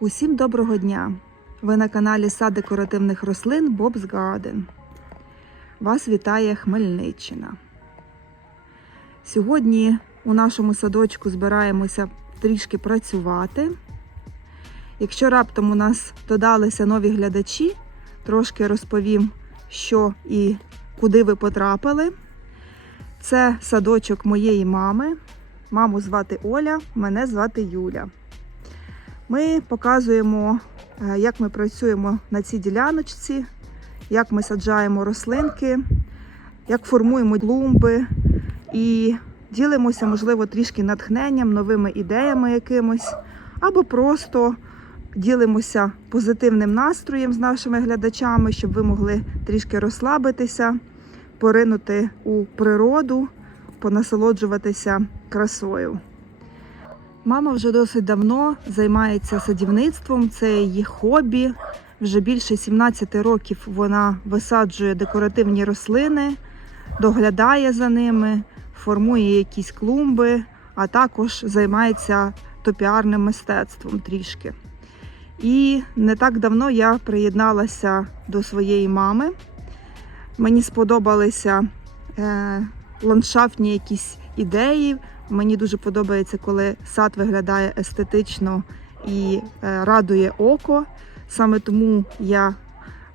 Усім доброго дня! Ви на каналі Сад декоративних рослин Bob's Garden. Вас вітає Хмельниччина. Сьогодні у нашому садочку збираємося трішки працювати. Якщо раптом у нас додалися нові глядачі, трошки розповім, що і куди ви потрапили. Це садочок моєї мами. Маму звати Оля, мене звати Юля. Ми показуємо, е, як ми працюємо на цій діляночці, як ми саджаємо рослинки, як формуємо клумби і ділимося, можливо, трішки натхненням, новими ідеями якимось, або просто ділимося позитивним настроєм з нашими глядачами, щоб ви могли трішки розслабитися, поринути у природу, понасолоджуватися красою. Мама вже досить давно займається садівництвом, це її хобі. Вже більше 17 років вона висаджує декоративні рослини, доглядає за ними, формує якісь клумби, а також займається топіарним мистецтвом трішки. І не так давно я приєдналася до своєї мами. Мені сподобалися е, ландшафтні якісь ідеї. Мені дуже подобається, коли сад виглядає естетично і е, радує око. Саме тому я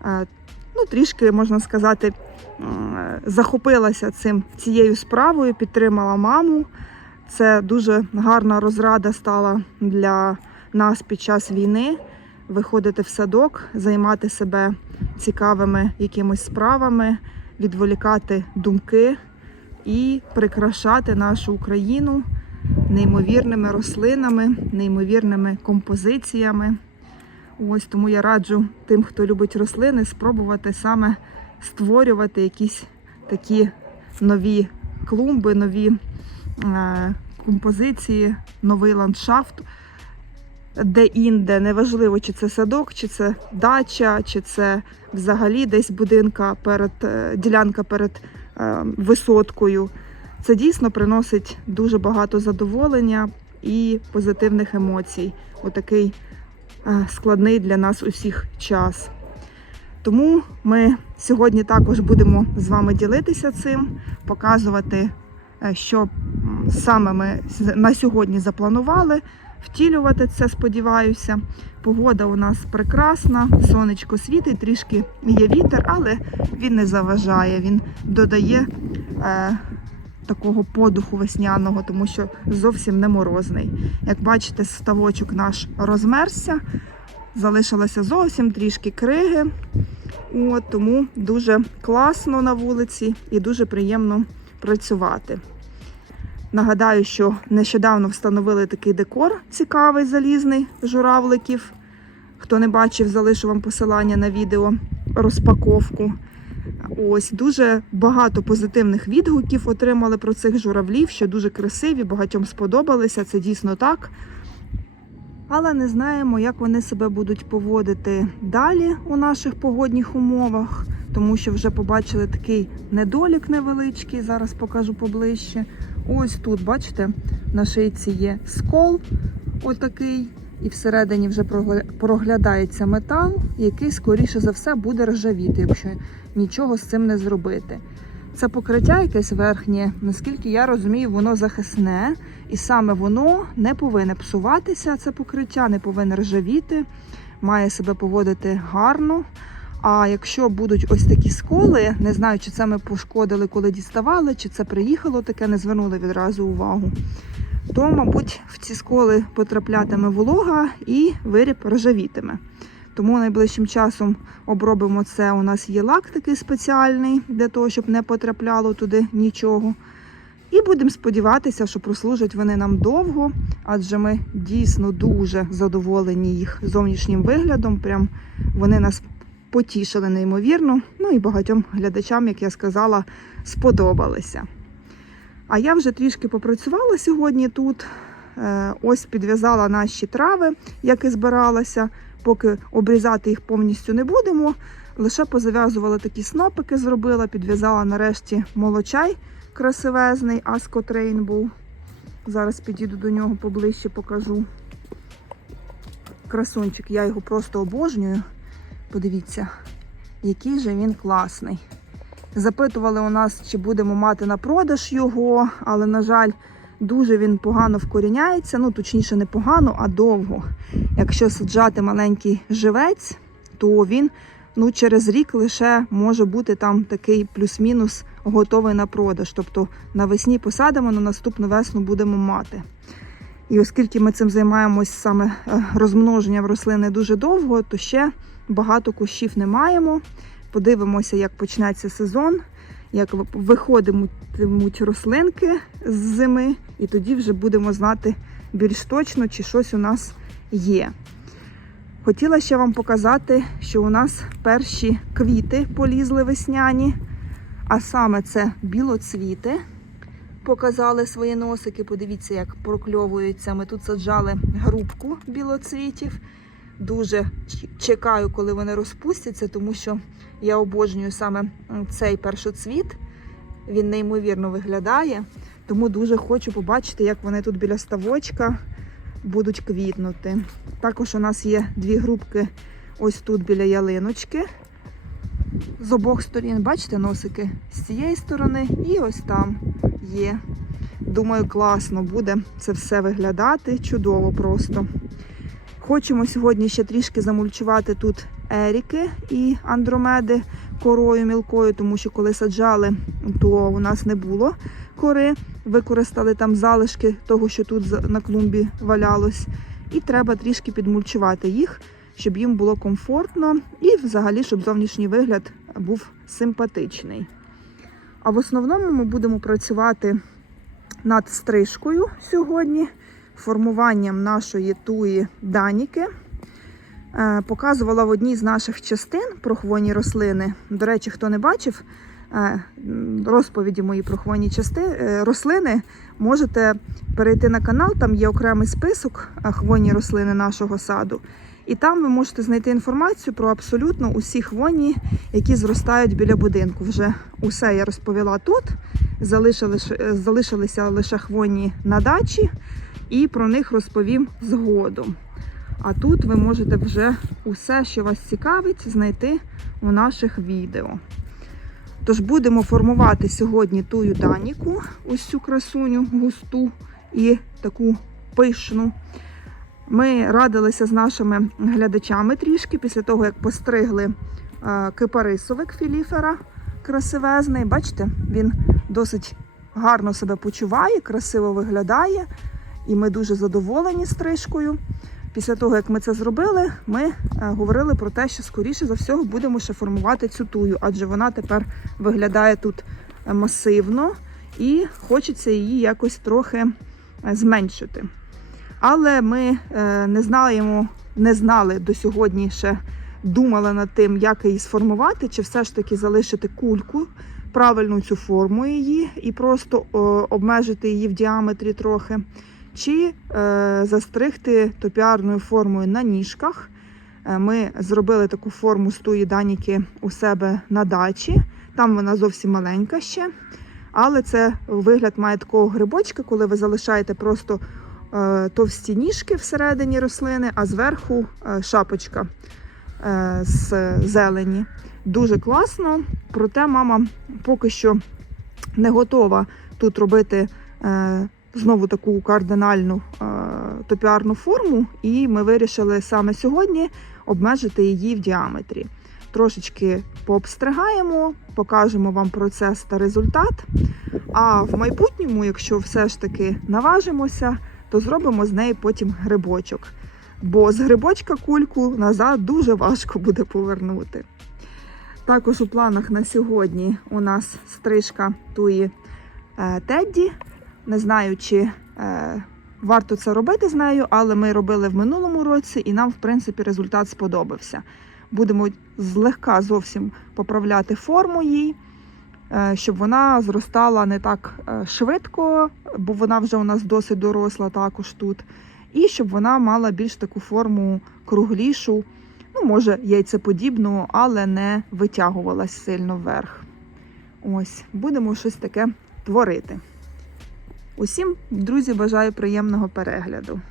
е, ну, трішки, можна сказати, захопилася цим, цією справою, підтримала маму. Це дуже гарна розрада стала для нас під час війни. Виходити в садок, займати себе цікавими якимись справами, відволікати думки і прикрашати нашу Україну неймовірними рослинами, неймовірними композиціями. Ось тому я раджу тим, хто любить рослини, спробувати саме створювати якісь такі нові клумби, нові е, композиції, новий ландшафт. Де-інде, неважливо, чи це садок, чи це дача, чи це взагалі десь будинка перед е, ділянка перед висоткою. Це дійсно приносить дуже багато задоволення і позитивних емоцій у такий е, складний для нас усіх час. Тому ми сьогодні також будемо з вами ділитися цим, показувати, е, що саме ми на сьогодні запланували, втілювати це, сподіваюся. Погода у нас прекрасна, сонечко світить, трішки є вітер, але він не заважає, він додає е, такого подуху весняного, тому що зовсім не морозний. Як бачите, ставочок наш розмерзся, залишилося зовсім трішки криги. От, тому дуже класно на вулиці і дуже приємно працювати. Нагадаю, що нещодавно встановили такий декор цікавий, залізний журавликів. Хто не бачив, залишу вам посилання на відео розпаковку. Ось дуже багато позитивних відгуків отримали про цих журавлів, що дуже красиві, багатьом сподобалися. Це дійсно так. Але не знаємо, як вони себе будуть поводити далі у наших погодних умовах, тому що вже побачили такий недолік невеличкий. Зараз покажу поближче. Ось тут, бачите, на шийці є скол, отакий, і всередині вже проглядається метал, який, скоріше за все, буде ржавіти, якщо нічого з цим не зробити. Це покриття якесь верхнє, наскільки я розумію, воно захисне, і саме воно не повинне псуватися. Це покриття не повинне ржавіти, має себе поводити гарно. А якщо будуть ось такі сколи, не знаю, чи це ми пошкодили, коли діставали, чи це приїхало таке, не звернули відразу увагу. То, мабуть, в ці сколи потраплятиме волога і виріб ржавітиме. Тому найближчим часом обробимо це. У нас є лак такий спеціальний для того, щоб не потрапляло туди нічого. І будемо сподіватися, що прослужать вони нам довго, адже ми дійсно дуже задоволені їх зовнішнім виглядом. Прям вони нас потішили неймовірно. Ну і багатьом глядачам, як я сказала, сподобалися. А я вже трішки попрацювала сьогодні тут. Е, Ось підв'язала наші трави, як і збиралася. Поки обрізати їх повністю не будемо. Лише позав'язувала такі снопики, зробила, підв'язала нарешті молочай красивезний, Ascot Rainbow. Зараз підійду до нього поближче, покажу. красунчик, я його просто обожнюю. Подивіться, який же він класний. Запитували у нас, чи будемо мати на продаж його, але, на жаль, дуже він погано вкоріняється. Ну, точніше, не погано, а довго. Якщо саджати маленький живець, то він ну, через рік лише може бути там такий плюс-мінус готовий на продаж. Тобто навесні посадимо, на наступну весну будемо мати. І оскільки ми цим займаємось саме е, розмноженням рослини дуже довго, то ще багато кущів не маємо. Подивимося, як почнеться сезон, як виходитимуть рослинки з зими, і тоді вже будемо знати більш точно, чи щось у нас є. Хотіла ще вам показати, що у нас перші квіти полізли весняні, а саме це білоцвіти. Показали свої носики. Подивіться, як прокльовуються. Ми тут саджали грубку білоцвітів. Дуже чекаю, коли вони розпустяться, тому що я обожнюю саме цей першоцвіт. Він неймовірно виглядає. Тому дуже хочу побачити, як вони тут біля ставочка будуть квітнути. Також у нас є дві грубки ось тут біля ялиночки. З обох сторін, бачите, носики з цієї сторони і ось там є. Думаю, класно буде це все виглядати. Чудово просто. Хочемо сьогодні ще трішки замульчувати тут еріки і андромеди корою мілкою, тому що коли саджали, то у нас не було кори. Використали там залишки того, що тут на клумбі валялось. І треба трішки підмульчувати їх, щоб їм було комфортно і взагалі, щоб зовнішній вигляд був симпатичний. А в основному ми будемо працювати над стрижкою сьогодні, формуванням нашої туї даніки. Е, Показувала в одній з наших частин про хвойні рослини. До речі, хто не бачив е, розповіді мої про хвойні части, е, рослини, можете перейти на канал, там є окремий список хвойні рослини нашого саду. І там ви можете знайти інформацію про абсолютно усі хвойні, які зростають біля будинку. Вже усе я розповіла тут. Залишили, залишилися лише хвойні на дачі, і про них розповім згодом. А тут ви можете вже усе, що вас цікавить, знайти у наших відео. Тож будемо формувати сьогодні тую даніку, ось цю красуню густу і таку пишну. Ми радилися з нашими глядачами трішки після того, як постригли е, кипарисовик філіфера красивезний. Бачите, він досить гарно себе почуває, красиво виглядає, і ми дуже задоволені стрижкою. Після того, як ми це зробили, ми е, говорили про те, що скоріше за всього будемо ще формувати цю тую, адже вона тепер виглядає тут е, масивно і хочеться її якось трохи е, зменшити. Але ми не знаємо, не знали до сьогодні ще думали над тим, як її сформувати, чи все ж таки залишити кульку, правильну цю форму її і просто обмежити її в діаметрі трохи, чи е, застригти топіарною формою на ніжках. Е, Ми зробили таку форму з тої даніки у себе на дачі. Там вона зовсім маленька ще. Але це вигляд має такого грибочка, коли ви залишаєте просто е, товсті ніжки всередині рослини, а зверху шапочка з зелені. Дуже класно. Проте мама поки що не готова тут робити знову таку кардинальну е, топіарну форму, і ми вирішили саме сьогодні обмежити її в діаметрі. Трошечки пообстригаємо, покажемо вам процес та результат. А в майбутньому, якщо все ж таки наважимося, то зробимо з неї потім грибочок. Бо з грибочка кульку назад дуже важко буде повернути. Також у планах на сьогодні у нас стрижка туї е, Тедді. Не знаю, чи е, варто це робити з нею, але ми робили в минулому році, і нам, в принципі, результат сподобався. Будемо злегка зовсім поправляти форму їй, е, щоб вона зростала не так е, швидко, бо вона вже у нас досить доросла також тут. І щоб вона мала більш таку форму круглішу, ну, може, яйцеподібну, але не витягувалась сильно вверх. Ось, будемо щось таке творити. Усім, друзі, бажаю приємного перегляду.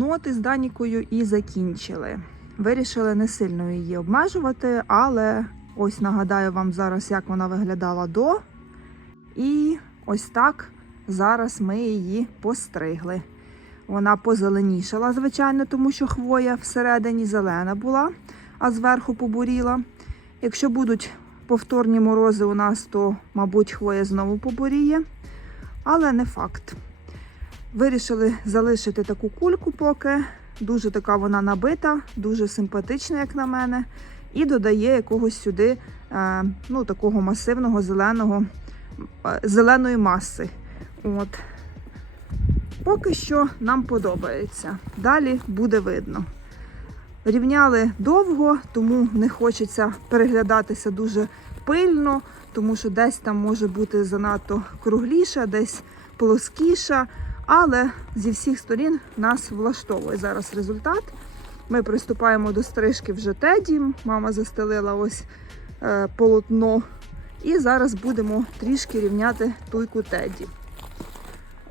Ну от із Данікою і закінчили. Вирішили не сильно її обмежувати, але ось нагадаю вам зараз, як вона виглядала до. І ось так зараз ми її постригли. Вона позеленішала, звичайно, тому що хвоя всередині зелена була, а зверху побуріла. Якщо будуть повторні морози у нас, то, мабуть, хвоя знову побуріє, але не факт. Вирішили залишити таку кульку поки. Дуже така вона набита, дуже симпатична, як на мене, і додає якогось сюди е, ну, такого масивного зеленого, е, зеленої маси. От. Поки що нам подобається. Далі буде видно. Рівняли довго, тому не хочеться переглядатися дуже пильно, тому що десь там може бути занадто кругліша, десь плоскіша. Але зі всіх сторін нас влаштовує зараз результат. Ми приступаємо до стрижки вже теді. Мама застелила ось е, полотно. І зараз будемо трішки рівняти туйку теді.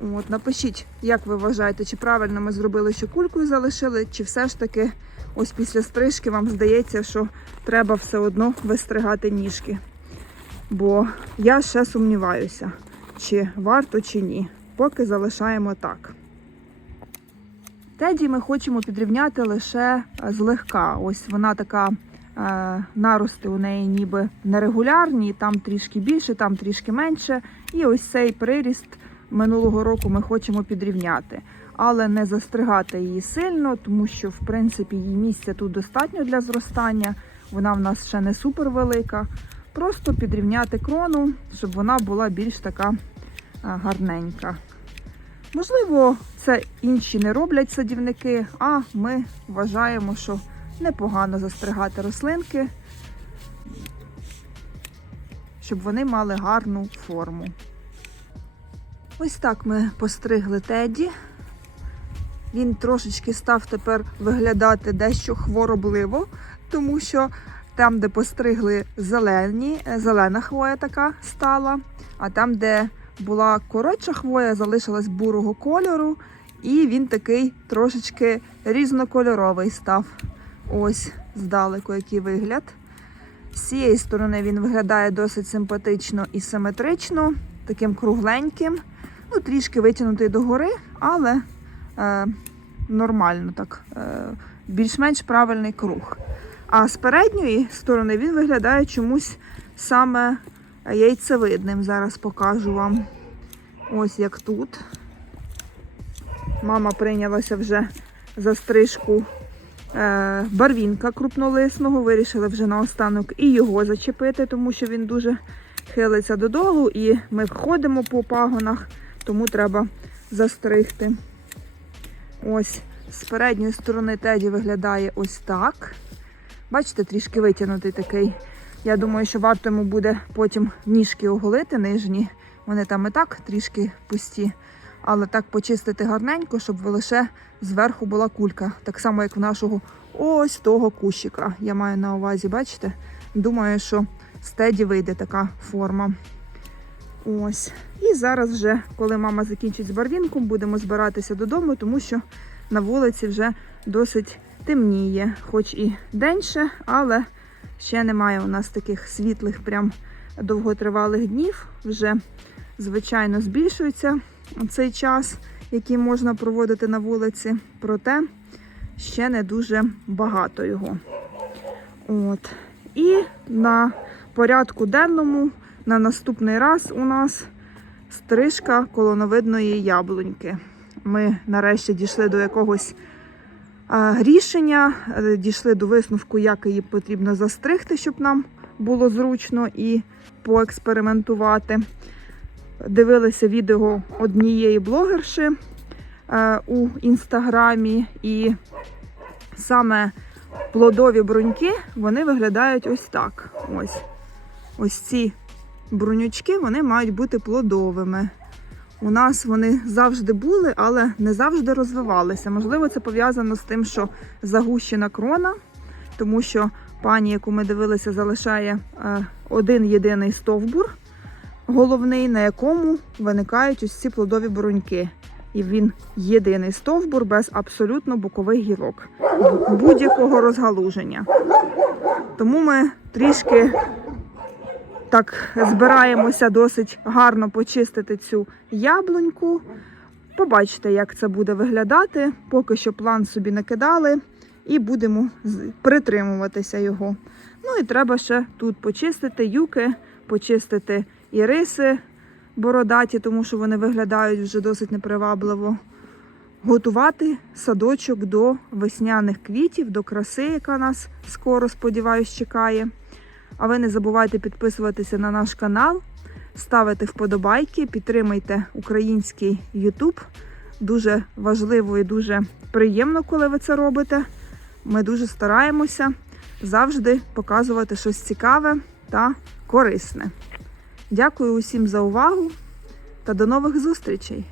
От, напишіть, як ви вважаєте, чи правильно ми зробили, що кулькою залишили, чи все ж таки ось після стрижки вам здається, що треба все одно вистригати ніжки. Бо я ще сумніваюся, чи варто, чи ні. Поки залишаємо так. Теді ми хочемо підрівняти лише е, злегка. Ось вона така, е, нарости у неї ніби нерегулярні, там трішки більше, там трішки менше. І ось цей приріст минулого року ми хочемо підрівняти. Але не застригати її сильно, тому що, в принципі, її місця тут достатньо для зростання. Вона в нас ще не супер велика. Просто підрівняти крону, щоб вона була більш така гарненька. Можливо, це інші не роблять садівники, а ми вважаємо, що непогано застригати рослинки, щоб вони мали гарну форму. Ось так ми постригли Теді. Він трошечки став тепер виглядати дещо хворобливо, тому що там, де постригли зелені, е, зелена хвоя така стала, а там, де була коротша хвоя, залишилась бурого кольору, і він такий трошечки різнокольоровий став. Ось здалеку який вигляд. З цієї сторони він виглядає досить симпатично і симетрично, таким кругленьким, ну, трішки витягнутий догори, але е, нормально так, е, більш-менш правильний круг. А з передньої сторони він виглядає чомусь саме яйцевидним. Зараз покажу вам. Ось як тут. Мама прийнялася вже за стрижку е, барвінка крупнолисного. Вирішили вже наостанок і його зачепити, тому що він дуже хилиться додолу, і ми ходимо по пагонах, тому треба застригти. Ось з передньої сторони теді виглядає ось так. Бачите, трішки витягнутий такий. Я думаю, що варто йому буде потім ніжки оголити нижні. Вони там і так трішки пусті. Але так почистити гарненько, щоб лише зверху була кулька. Так само, як в нашого ось того кущика. Я маю на увазі, бачите? Думаю, що з теді вийде така форма. Ось. І зараз вже, коли мама закінчить з барвінком, будемо збиратися додому, тому що на вулиці вже досить темніє, хоч і деньше, але ще немає у нас таких світлих, прям довготривалих днів. Вже, звичайно, збільшується цей час, який можна проводити на вулиці, проте ще не дуже багато його. От. І на порядку денному на наступний раз у нас стрижка колоновидної яблуньки. Ми нарешті дійшли до якогось рішення, е, дійшли до висновку, як її потрібно застригти, щоб нам було зручно і поекспериментувати. Дивилися відео однієї блогерши е, у інстаграмі, і саме плодові бруньки вони виглядають ось так. Ось, ось ці брунючки вони мають бути плодовими. У нас вони завжди були, але не завжди розвивалися. Можливо, це пов'язано з тим, що загущена крона, тому що пані, яку ми дивилися, залишає е, один єдиний стовбур головний, на якому виникають ось ці плодові бруньки. і він єдиний стовбур без абсолютно бокових гілок будь-якого розгалуження. Тому ми трішки так збираємося досить гарно почистити цю яблуньку. Побачите, як це буде виглядати. Поки що план собі накидали і будемо притримуватися його. Ну і треба ще тут почистити юки, почистити іриси бородаті, тому що вони виглядають вже досить непривабливо. Готувати садочок до весняних квітів, до краси, яка нас скоро, сподіваюсь, чекає. А ви не забувайте підписуватися на наш канал, ставити вподобайки, підтримайте український YouTube. Дуже важливо і дуже приємно, коли ви це робите. Ми дуже стараємося завжди показувати щось цікаве та корисне. Дякую усім за увагу та до нових зустрічей!